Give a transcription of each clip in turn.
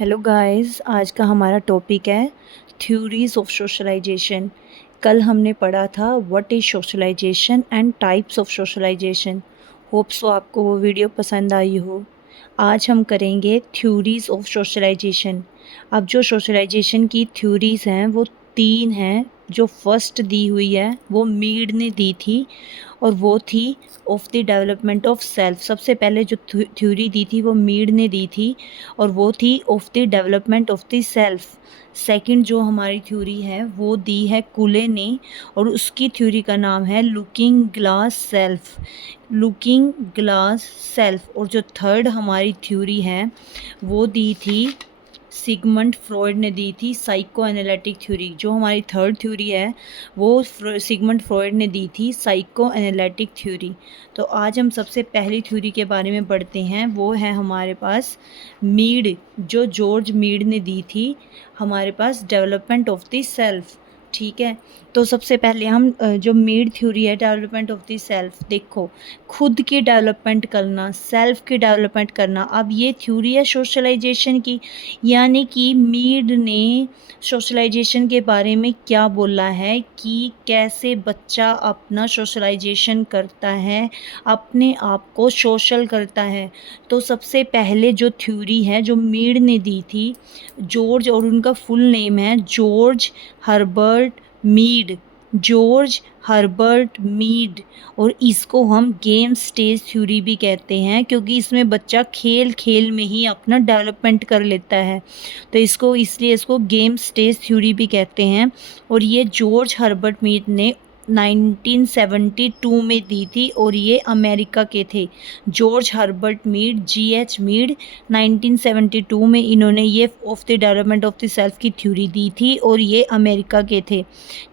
Hello guys, आज का हमारा टॉपिक है थ्योरीज ऑफ सोशलाइजेशन। कल हमने पढ़ा था what is socialization and types of socialization. Hope so आपको वो वीडियो पसंद आई हो। आज हम करेंगे थ्योरीज ऑफ सोशलाइजेशन। अब जो सोशलाइजेशन की थ्योरीज हैं वो तीन हैं। जो फर्स्ट दी हुई है वो मीड ने दी थी और वो थी of the development of self. सबसे पहले जो थ्योरी दी थी वो मीड ने दी थी और वो थी of the development of the self. Second जो हमारी थ्योरी है वो दी है कुले ने और उसकी थ्योरी का नाम है looking glass self. Looking glass self. और जो थर्ड हमारी थ्योरी है वो दी थी सिगमंड फ्रॉयड ने दी थी साइको एनालिटिक थ्योरी। जो हमारी थर्ड थ्योरी है वो सिगमंड फ्रॉयड ने दी थी साइको एनालिटिक थ्योरी। तो आज हम सबसे पहली थ्योरी के बारे में पढ़ते हैं। वो है हमारे पास मीड, जो जॉर्ज मीड ने दी थी हमारे पास डेवलपमेंट ऑफ द सेल्फ। ठीक है, तो सबसे पहले हम जो मीड थ्योरी है डेवलपमेंट ऑफ द सेल्फ, देखो खुद की डेवलपमेंट करना, सेल्फ की डेवलपमेंट करना। अब ये थ्योरी है सोशलाइजेशन की, यानी कि मीड ने सोशलाइजेशन के बारे में क्या बोला है कि कैसे बच्चा अपना सोशलाइजेशन करता है, अपने आप को सोशल करता है। तो सबसे पहले जो थ्योरी है जो मीड ने दी थी जॉर्ज, और उनका फुल नेम है George Herbert Mead. George Herbert Mead. और इसको हम गेम स्टेज थ्योरी भी कहते हैं क्योंकि इसमें बच्चा खेल खेल में ही अपना डेवलपमेंट कर लेता है, तो इसको इसलिए इसको गेम स्टेज थ्योरी भी कहते हैं। और ये जॉर्ज हर्बर्ट मीड ने 1972 में दी थी और ये अमेरिका के थे। George Herbert Mead, GH Mead, 1972 में इन्होंने ये of the development of the self की थ्योरी दी थी और ये अमेरिका के थे।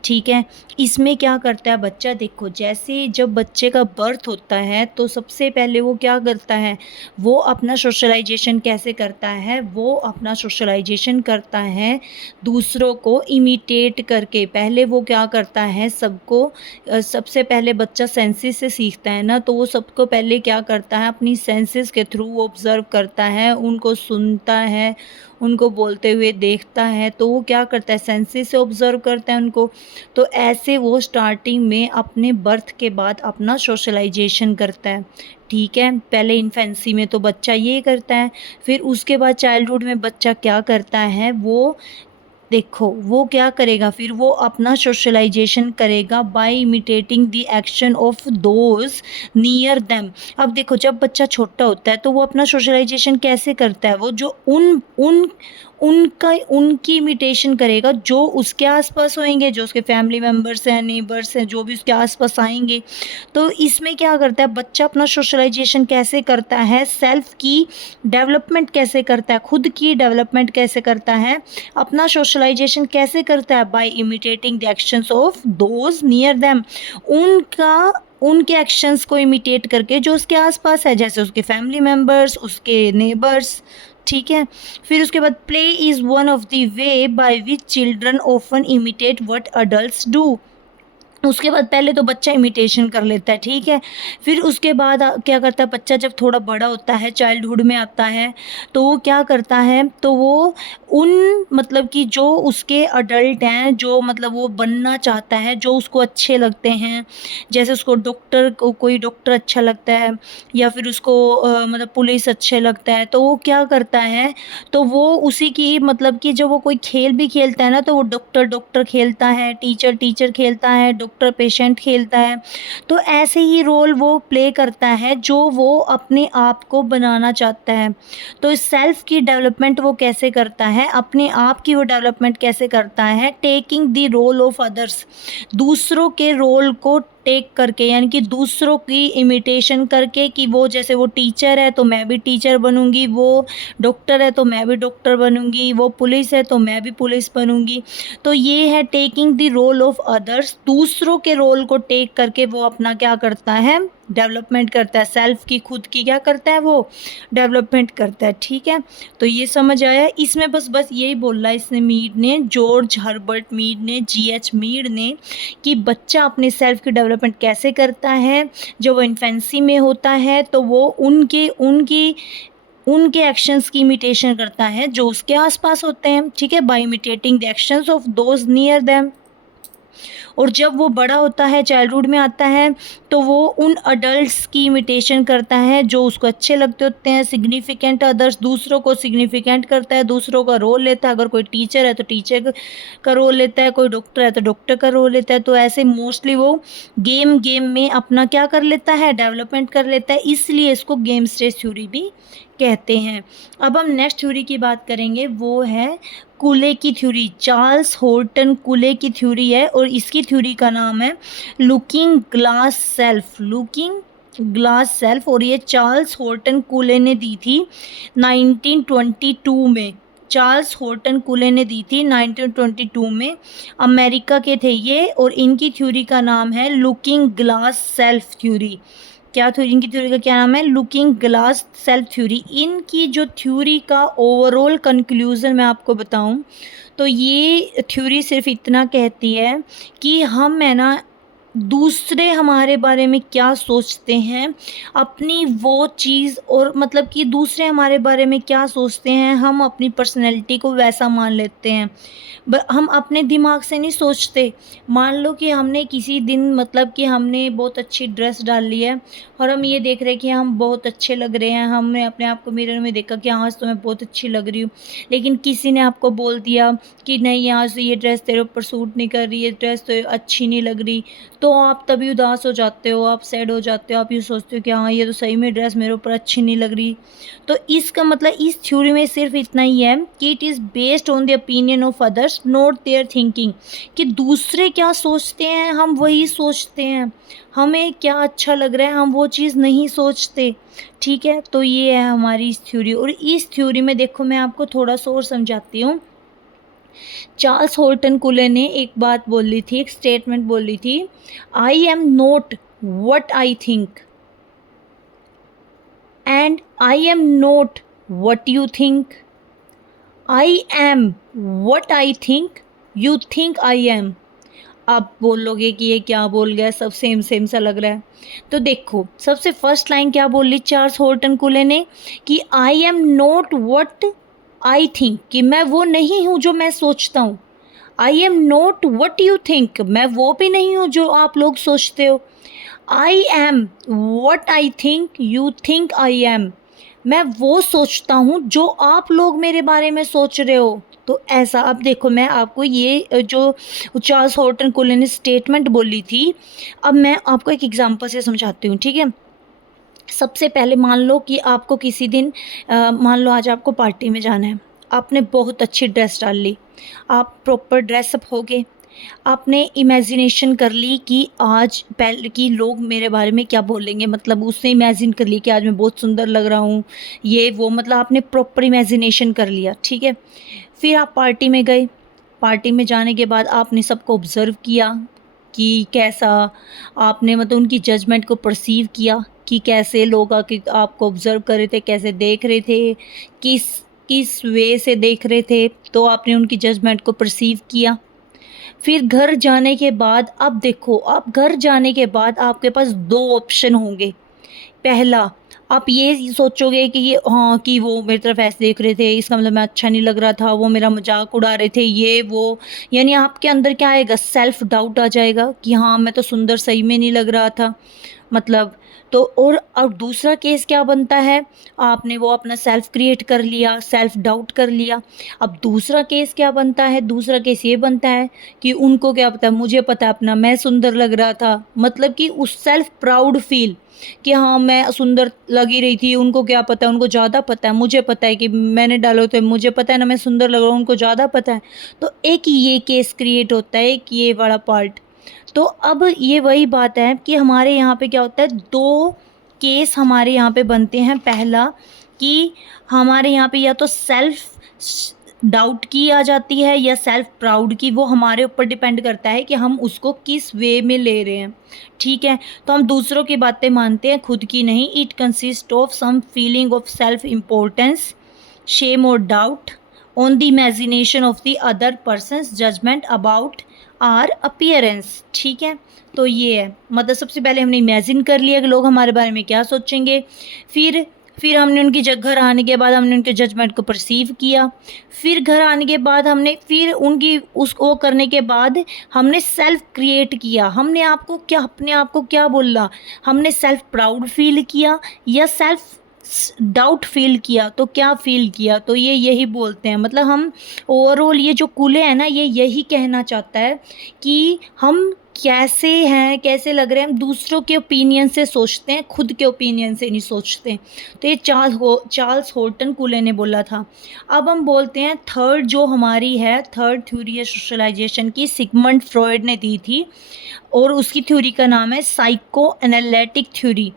ठीक है, इसमें क्या करता है बच्चा, देखो जैसे जब बच्चे का बर्थ होता है तो सबसे पहले वो क्या करता है, वो अपना सोशलाइजेशन कैसे करता है, वो अपना सोशलाइजेशन करता है दूसरों को इमिटेट करके। पहले वो क्या करता है सबको, सबसे पहले बच्चा सेंसेस से सीखता है ना, तो वो सबको पहले क्या करता है अपनी सेंसेस के थ्रू वो ऑब्ज़र्व करता है, उनको सुनता है, उनको बोलते हुए देखता है। तो वो क्या करता है सेंसेस से ऑब्ज़र्व करता है उनको। तो ऐसे वो स्टार्टिंग में अपने बर्थ के बाद अपना सोशलाइजेशन करता है। ठीक है, पहले इन्फेंसी में तो बच्चा ये करता है, फिर उसके बाद चाइल्डहुड में बच्चा क्या करता है, वो देखो वो क्या करेगा, फिर वो अपना सोशलाइजेशन करेगा by imitating the action of those near them. अब देखो जब बच्चा छोटा होता है तो वो अपना सोशलाइजेशन कैसे करता है, वो जो उन उन उनका उनकी इमिटेशन करेगा जो उसके आसपास होंगे, जो उसके फैमिली मेम्बर्स हैं, नेबर्स हैं, जो भी उसके आसपास आएंगे। तो इसमें क्या करता है बच्चा अपना सोशलाइजेशन कैसे करता है, सेल्फ की डेवलपमेंट कैसे करता है, खुद की डेवलपमेंट कैसे करता है, अपना सोशलाइजेशन कैसे करता है, by imitating the actions of those near them. उनके एक्शंस को इमिटेट करके जो उसके आसपास है, जैसे उसके फैमिली मेम्बर्स, उसके नेबर्स। ठीक है, फिर उसके बाद play is one of the way by which children often imitate what adults do. उसके बाद पहले तो बच्चा इमिटेशन कर लेता है। ठीक है, फिर उसके बाद क्या करता है बच्चा, जब थोड़ा बड़ा होता है चाइल्डहुड में आता है तो वो क्या करता है, तो वो उन मतलब कि जो उसके अडल्ट हैं, जो मतलब वो बनना चाहता है, जो उसको अच्छे लगते हैं, जैसे उसको डॉक्टर को, कोई डॉक्टर अच्छा लगता है या फिर उसको मतलब पुलिस अच्छे लगता है, तो वो क्या करता है, तो वो उसी की मतलब कि जब वो कोई खेल भी खेलता है ना तो वो डॉक्टर डॉक्टर खेलता है, टीचर टीचर खेलता है, डॉक्टर पेशेंट खेलता है। तो ऐसे ही रोल वो प्ले करता है जो वो अपने आप को बनाना चाहता है। तो इस सेल्फ की डेवलपमेंट वो कैसे करता है, अपने आप की वो डेवलपमेंट कैसे करता है, taking the role of others, दूसरों के रोल को टेक करके, यानी कि दूसरों की इमिटेशन करके, कि वो जैसे वो टीचर है तो मैं भी टीचर बनूंगी, वो डॉक्टर है तो मैं भी डॉक्टर बनूंगी, वो पुलिस है तो मैं भी पुलिस बनूंगी। तो ये है taking the role of others, दूसरों के रोल को टेक करके वो अपना क्या करता है, डेवलपमेंट करता है। सेल्फ की, खुद की क्या करता है वो, डेवलपमेंट करता है। ठीक है, तो ये समझ आया। इसमें बस यही बोल रहा है इसने, मीड ने, जॉर्ज हर्बर्ट मीड ने, जीएच मीड ने, कि बच्चा अपने सेल्फ की डेवलपमेंट कैसे करता है। जब वो इन्फेंसी में होता है तो वो उनकी उनके एक्शंस की इमिटेशन करता है जो उसके आसपास होते हैं, ठीक है, by imitating the actions of those near them. और जब वो बड़ा होता है, चाइल्डहुड में आता है, तो वो उन अडल्ट्स की इमिटेशन करता है जो उसको अच्छे लगते होते हैं, सिग्निफिकेंट अदर्स, दूसरों को सिग्निफिकेंट करता है, दूसरों का रोल लेता है। अगर कोई टीचर है तो टीचर का रोल लेता है, कोई डॉक्टर है तो डॉक्टर का रोल लेता है। तो ऐसे मोस्टली वो गेम गेम में अपना क्या कर लेता है, डेवलपमेंट कर लेता है, इसलिए इसको गेम स्टेज थ्योरी भी कहते हैं। अब हम नेक्स्ट थ्योरी की बात करेंगे, वो है कूले की थ्योरी। चार्ल्स हॉर्टन कूले की थ्योरी है और इसकी थ्योरी का नाम है looking glass self, looking glass self. और ये चार्ल्स हॉर्टन कूले ने दी थी 1922 में। चार्ल्स हॉर्टन कूले ने दी थी 1922 में, अमेरिका के थे ये, और इनकी थ्योरी का नाम है लुकिंग ग्लास सेल्फ थ्योरी। क्या थ्योरी, इनकी थ्योरी का क्या नाम है, लुकिंग ग्लास सेल्फ थ्योरी। इनकी जो थ्योरी का ओवरऑल कंक्लूजन मैं आपको बताऊं तो ये थ्योरी सिर्फ इतना कहती है कि हम है ना दूसरे हमारे बारे में क्या सोचते हैं, अपनी वो चीज़, और मतलब कि दूसरे हमारे बारे में क्या सोचते हैं, हम अपनी पर्सनैलिटी को वैसा मान लेते हैं। हम अपने दिमाग से नहीं सोचते। मान लो कि हमने किसी दिन मतलब कि हमने बहुत अच्छी ड्रेस डाल ली है और हम ये देख रहे हैं कि हम बहुत अच्छे लग रहे हैं, हमने अपने आप को मिरर में देखा कि आज तो मैं बहुत अच्छी लग रही हूँ, लेकिन किसी ने आपको बोल दिया कि नहीं आज ये ड्रेस तेरे ऊपर सूट नहीं कर रही, ये ड्रेस तो अच्छी नहीं लग रही, तो आप तभी उदास हो जाते हो, आप सैड हो जाते हो, आप ये सोचते हो कि हाँ ये तो सही में ड्रेस मेरे ऊपर अच्छी नहीं लग रही। तो इसका मतलब इस थ्योरी में सिर्फ इतना ही है कि it is based on the opinion of others not there thinking, कि दूसरे क्या सोचते हैं हम वही सोचते हैं, हमें क्या अच्छा लग रहा है हम वो चीज़ नहीं सोचते। ठीक है, तो ये है हमारी इस थ्योरी। और इस थ्योरी में देखो मैं आपको थोड़ा सा और समझाती हूँ। चार्ल्स हॉर्टन कूले ने एक बात बोली थी, एक स्टेटमेंट बोली थी, I am not what I think and I am not what you think, I am what I think you think I am. आप बोलोगे कि ये क्या बोल गया, सब सेम सेम सा लग रहा है। तो देखो सबसे फर्स्ट लाइन क्या बोली चार्ल्स हॉर्टन कूले ने कि I am not what I think, कि मैं वो नहीं हूँ जो मैं सोचता हूँ। I am not what you think, मैं वो भी नहीं हूँ जो आप लोग सोचते हो। I am what I think you think I am, मैं वो सोचता हूँ जो आप लोग मेरे बारे में सोच रहे हो। तो ऐसा अब देखो मैं आपको ये जो चार्ल्स हॉर्टन कूले ने स्टेटमेंट बोली थी, अब मैं आपको एक एग्जांपल से समझाती हूँ, ठीक है। सबसे पहले मान लो कि आपको किसी दिन मान लो आज आपको पार्टी में जाना है, आपने बहुत अच्छी ड्रेस डाल ली, आप प्रॉपर ड्रेसअप हो गए, आपने इमेजिनेशन कर ली कि आज पहले कि लोग मेरे बारे में क्या बोलेंगे, मतलब उसने इमेजिन कर ली कि आज मैं बहुत सुंदर लग रहा हूँ, ये वो, मतलब आपने प्रॉपर इमेजिनेशन कर लिया, ठीक है। फिर आप पार्टी में गए, पार्टी में जाने के बाद आपने सबको ऑब्ज़र्व किया कि कैसा, आपने मतलब उनकी जजमेंट को परसीव किया कि कैसे लोग आके आपको ऑब्ज़र्व कर रहे थे, कैसे देख रहे थे, किस किस वे से देख रहे थे, तो आपने उनकी जजमेंट को परसीव किया। फिर घर जाने के बाद अब देखो, आप घर जाने के बाद आपके पास 2 ऑप्शन होंगे। पहला, आप ये सोचोगे कि ये हाँ, कि वो मेरी तरफ ऐसे देख रहे थे, इसका मतलब मैं अच्छा नहीं लग रहा था, वो मेरा मज़ाक उड़ा रहे थे, ये वो, यानी आपके अंदर क्या आएगा, सेल्फ डाउट आ जाएगा कि हाँ, मैं तो सुंदर सही में नहीं लग रहा था, मतलब। तो और दूसरा केस क्या बनता है, आपने वो अपना सेल्फ क्रिएट कर लिया, सेल्फ डाउट कर लिया। अब दूसरा केस क्या बनता है, दूसरा केस ये बनता है कि उनको क्या पता, मुझे पता अपना मैं सुंदर लग रहा था, मतलब कि उस सेल्फ प्राउड फील कि हाँ मैं सुंदर लग ही रही थी, उनको क्या पता, उनको ज़्यादा पता है, मुझे पता है कि मैंने डालो तो मुझे पता है ना मैं सुंदर लग रहा हूँ, उनको ज़्यादा पता है। तो एक ये केस क्रिएट होता है, एक ये वाला पार्ट। तो अब ये वही बात है कि हमारे यहाँ पे क्या होता है, 2 केस हमारे यहाँ पे बनते हैं। पहला कि हमारे यहाँ पे या तो सेल्फ डाउट की आ जाती है या सेल्फ प्राउड की, वो हमारे ऊपर डिपेंड करता है कि हम उसको किस वे में ले रहे हैं, ठीक है। तो हम दूसरों की बातें मानते हैं, खुद की नहीं। It consist of some feeling of self importance, shame और doubt on the imagination of the other persons judgement about our appearance, ठीक है। तो ये है, मतलब सबसे पहले हमने इमेजिन कर लिया कि लोग हमारे बारे में क्या सोचेंगे, फिर फिर हमने उनकी घर आने के बाद हमने उनके जजमेंट को परसीव किया। फिर घर आने के बाद हमने फिर उनकी उसको करने के बाद हमने सेल्फ क्रिएट किया। हमने आपको क्या अपने आप को क्या बोला, हमने सेल्फ प्राउड फील किया या सेल्फ डाउट फील किया? तो क्या फील किया? तो ये यही बोलते हैं, मतलब हम ओवरऑल ये जो कूले है ना, ये यही कहना चाहता है कि हम कैसे हैं, कैसे लग रहे हैं, हम दूसरों के ओपिनियन से सोचते हैं, खुद के ओपिनियन से नहीं सोचते। तो ये चार्ल्स होल्टन कूले ने बोला था। अब हम बोलते हैं थर्ड जो हमारी है, थर्ड थ्योरी है सोशलाइजेशन की, सिगमंड फ्रॉयड ने दी थी और उसकी थ्योरी का नाम है psycho analytic theory.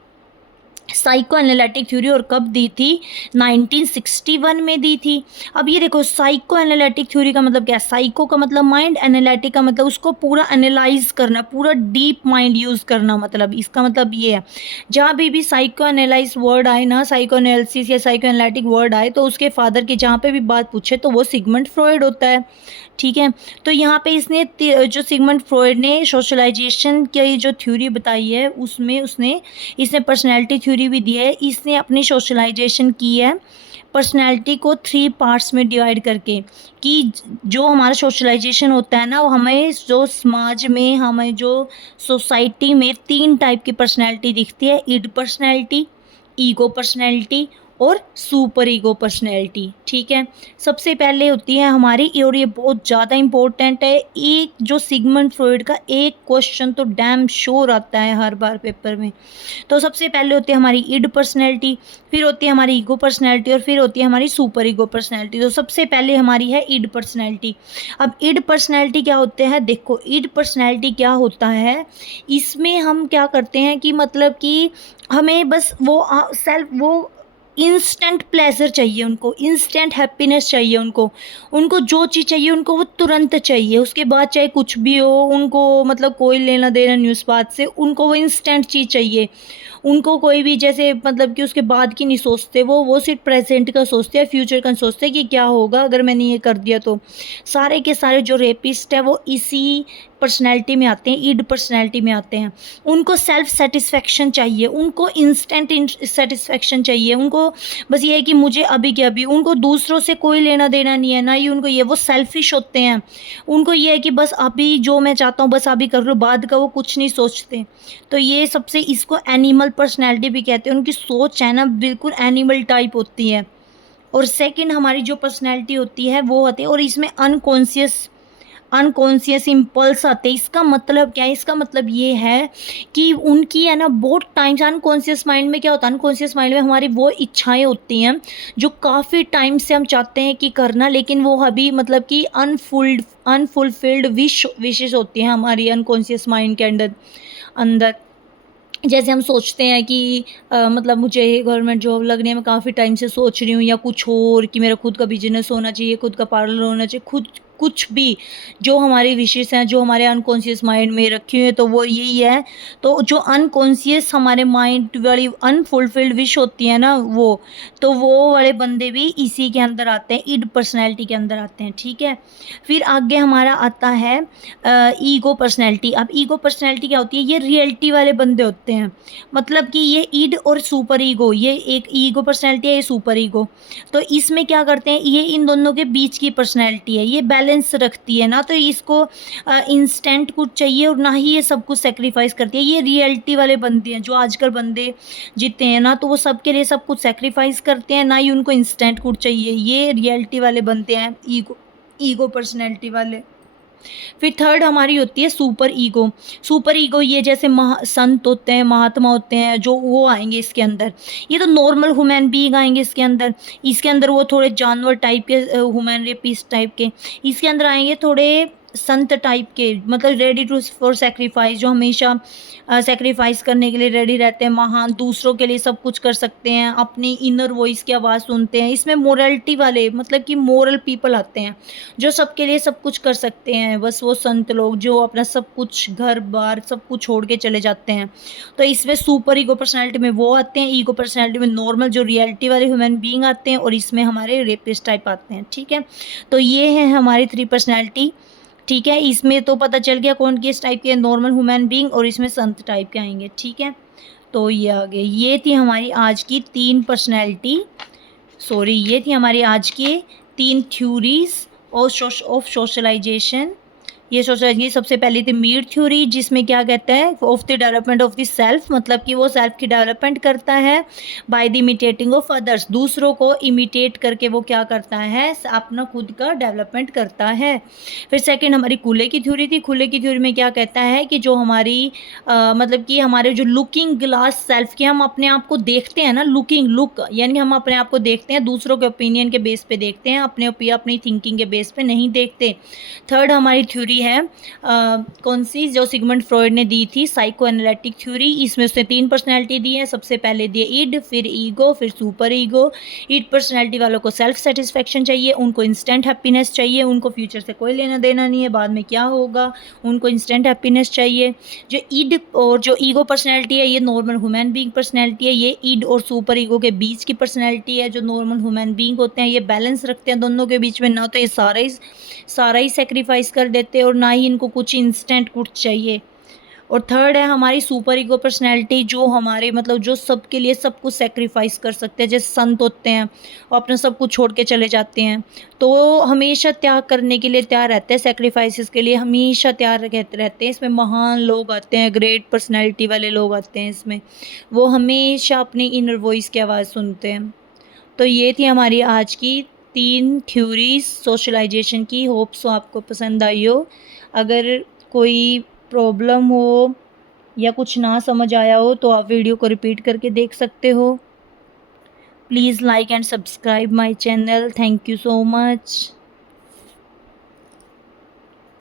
Psycho analytic theory और कब दी थी? 1961 में दी थी। अब ये देखो, साइको एनालिटिक थ्योरी का मतलब क्या है? साइको का मतलब माइंड, एनालिटिक का मतलब उसको पूरा एनालाइज करना, पूरा डीप माइंड यूज़ करना, मतलब इसका मतलब ये है। जहाँ भी साइको एनालाइज वर्ड आए ना, साइको एनालिसिस या साइको एनालिटिक वर्ड आए, तो उसके फादर की जहाँ पे भी बात पूछे तो वो सिगमंड फ्रॉयड होता है। ठीक है, तो यहाँ पे इसने जो सिगमंड फ्रॉयड ने सोशलाइजेशन की जो थ्योरी बताई है, उसमें इसने पर्सनैलिटी थ्योरी भी दी है। इसने अपनी सोशलाइजेशन की है पर्सनैलिटी को 3 पार्ट्स में डिवाइड करके, कि जो हमारा सोशलाइजेशन होता है ना, वो हमें जो समाज में, हमें जो सोसाइटी में 3 टाइप की पर्सनैलिटी दिखती है: इड पर्सनैलिटी, ईगो पर्सनैलिटी और सुपर ईगो पर्सनैलिटी। ठीक है, सबसे पहले होती है हमारी, और ये बहुत ज़्यादा इम्पोर्टेंट है, एक जो सिगमंड फ्रॉयड का एक क्वेश्चन तो डैम श्योर आता है हर बार पेपर में। तो सबसे पहले होती है हमारी इड पर्सनैलिटी, फिर होती है हमारी ईगो पर्सनैलिटी और फिर होती है हमारी सुपर ईगो पर्सनैलिटी। तो सबसे पहले हमारी है इड पर्सनैलिटी। अब इड पर्सनैलिटी क्या होते हैं? देखो, इड पर्सनैलिटी क्या होता है, इसमें हम क्या करते हैं कि मतलब कि हमें बस वो सेल्फ, वो इंस्टेंट प्लेजर चाहिए, उनको इंस्टेंट हैप्पीनेस चाहिए, उनको जो चीज़ चाहिए उनको वो तुरंत चाहिए, उसके बाद चाहे कुछ भी हो, उनको मतलब कोई लेना देना न्यूज़ बात से, उनको वो इंस्टेंट चीज़ चाहिए। उनको कोई भी जैसे मतलब कि उसके बाद की नहीं सोचते, वो सिर्फ प्रेजेंट का सोचते हैं, फ्यूचर का सोचते हैं कि क्या होगा अगर मैंने ये कर दिया तो। सारे के सारे जो रेपिस्ट है वो इसी पर्सनैलिटी में आते हैं, ईड पर्सनैलिटी में आते हैं। उनको सेल्फ सेटिस्फेक्शन चाहिए, उनको इंस्टेंट सेटिस्फेक्शन चाहिए, उनको बस ये है कि मुझे अभी के अभी, उनको दूसरों से कोई लेना देना नहीं है, ना ही उनको ये, वो सेल्फिश होते हैं। उनको ये है कि बस अभी जो मैं चाहता हूँ बस अभी कर लो, बाद का वो कुछ नहीं सोचते। तो ये सबसे, इसको एनिमल पर्सनैलिटी भी कहते हैं। उनकी सोच है ना बिल्कुल एनिमल टाइप होती है। और सेकंड हमारी जो पर्सनैलिटी होती है वो होती है, और इसमें अनकॉन्शियस इम्पल्स आते हैं। इसका मतलब क्या है? इसका मतलब ये है कि उनकी है ना बहुत टाइम से, अनकॉन्शियस माइंड में क्या होता है, अनकॉन्शियस माइंड में हमारी वो इच्छाएं होती हैं जो काफ़ी टाइम से हम चाहते हैं कि करना, लेकिन वो अभी मतलब कि अनफुलफिल्ड विशेस होती हैं हमारी अनकॉन्शियस माइंड के अंदर। जैसे हम सोचते हैं कि मतलब मुझे गवर्नमेंट जॉब लगने में काफ़ी टाइम से सोच रही हूँ, या कुछ और कि मेरा खुद का बिजनेस होना चाहिए, खुद का पार्लर होना चाहिए, खुद कुछ भी जो हमारी विशेष हैं, जो हमारे अनकॉन्शियस माइंड में रखी हुई है, तो वो यही है। तो जो अनकॉन्शियस हमारे माइंड वाली अनफुलफिल्ड विश होती है ना, वो वाले बंदे भी इसी के अंदर आते हैं, इड पर्सनैलिटी के अंदर आते हैं। ठीक है, फिर आगे हमारा आता है ईगो पर्सनैलिटी। अब ईगो पर्सनैलिटी क्या होती है? ये रियलिटी वाले बंदे होते हैं, मतलब कि ये ईड और सुपर ईगो, ये एक ईगो पर्सनैलिटी है, ये सुपर ईगो। तो इसमें क्या करते हैं, ये इन दोनों के बीच की पर्सनैलिटी है, ये बैलेंस रखती है ना, तो इसको इंस्टेंट कुछ चाहिए और ना ही ये सब कुछ सेक्रीफाइस करती है। ये रियलिटी वाले बंदे हैं, जो आजकल बंदे जीते हैं ना, तो वो सबके लिए सब कुछ सेक्रीफाइस करते हैं, ना ही उनको इंस्टेंट कुछ चाहिए। ये रियलिटी वाले बनते हैं, ईगो पर्सनैलिटी वाले। फिर थर्ड हमारी होती है सुपर ईगो। सुपर ईगो ये जैसे संत होते हैं, महात्मा होते हैं, जो वो आएंगे इसके अंदर। ये तो नॉर्मल ह्यूमन बीइंग आएंगे इसके अंदर वो थोड़े जानवर टाइप के, ह्यूमन रेपिस्ट टाइप के। इसके अंदर आएंगे थोड़े संत टाइप के, मतलब रेडी टू फॉर सेक्रीफाइस, जो हमेशा सेक्रीफाइस करने के लिए रेडी रहते हैं, महान, दूसरों के लिए सब कुछ कर सकते हैं, अपनी इनर वॉइस की आवाज़ सुनते हैं। इसमें मोरलिटी वाले, मतलब कि मोरल पीपल आते हैं, जो सबके लिए सब कुछ कर सकते हैं, बस वो संत लोग जो अपना सब कुछ, घर बार सब कुछ छोड़ के चले जाते हैं। तो इसमें सुपर ईगो पर्सनैलिटी में वो आते हैं, ईगो पर्सनैलिटी में नॉर्मल जो रियलिटी वाले ह्यूमन बीइंग आते हैं, और इसमें हमारे रेपिस्ट टाइप आते हैं। ठीक है, तो ये है हमारी 3 पर्सनैलिटी। ठीक है, इसमें तो पता चल गया कौन किस टाइप के, नॉर्मल ह्यूमन बीइंग, और इसमें संत टाइप के आएंगे। ठीक है, तो ये आ गए। ये थी हमारी आज की 3 पर्सनैलिटी, सॉरी ये थी हमारी आज की 3 थ्योरीज ऑफ सोशलाइजेशन। ये सोशलाइजेशन सबसे पहली थी मीड थ्योरी, जिसमें क्या कहता है of the development of the self, मतलब कि वो सेल्फ की डेवलपमेंट करता है by the imitating of others, दूसरों को इमिटेट करके वो क्या करता है अपना खुद का डेवलपमेंट करता है। फिर सेकंड हमारी कूले की थ्योरी थी। कूले की थ्योरी में क्या कहता है कि जो हमारी मतलब कि हमारे जो लुकिंग ग्लास सेल्फ की हम अपने आप को देखते हैं ना, लुक यानी हम अपने आप को देखते हैं दूसरों के ओपिनियन के बेस पे देखते हैं, अपनी थिंकिंग के बेस पे नहीं देखते। थर्ड हमारी थ्योरी है कौन सी, जो सिगमंड फ्रॉइड ने दी थी, साइको एनालिटिक थ्योरी। इसमें उसने 3 पर्सनैलिटी दी है। सबसे पहले दिए ईड, फिर ईगो, फिर सुपर ईगो। ईड पर्सनैलिटी वालों को सेल्फ सेटिस्फेक्शन चाहिए, उनको इंस्टेंट हैप्पीनेस चाहिए, उनको फ्यूचर से कोई लेना देना नहीं है, बाद में क्या होगा, उनको इंस्टेंट हैप्पीनेस चाहिए। जो ईड और जो ईगो पर्सनैलिटी है ये नॉर्मल ह्यूमन बीइंग पर्सनैलिटी है। ये ईड और सुपर ईगो के बीच की पर्सनैलिटी है। जो नॉर्मल ह्यूमन बीइंग होते हैं ये बैलेंस रखते हैं दोनों के बीच में, ना तो ये सारा ही सेक्रीफाइस कर देते हैं और ना ही इनको कुछ इंस्टेंट कुछ चाहिए। और थर्ड है हमारी सुपर ईगो पर्सनैलिटी, जो हमारे मतलब जो सबके लिए सब कुछ सेक्रीफाइस कर सकते हैं, जैसे संत होते हैं और अपना सब कुछ छोड़ के चले जाते हैं, तो वो हमेशा त्याग करने के लिए तैयार रहते हैं, सेक्रीफाइसेस के लिए हमेशा तैयार रहते हैं। इसमें महान लोग आते हैं, ग्रेट पर्सनैलिटी वाले लोग आते हैं इसमें, वो हमेशा अपनी इनर वॉइस की आवाज़ सुनते हैं। तो ये थी हमारी आज की 3 थ्योरीज सोशलाइजेशन की। होप सो आपको पसंद आई हो। अगर कोई प्रॉब्लम हो या कुछ ना समझ आया हो तो आप वीडियो को रिपीट करके देख सकते हो। Please like and subscribe my channel. Thank you so much.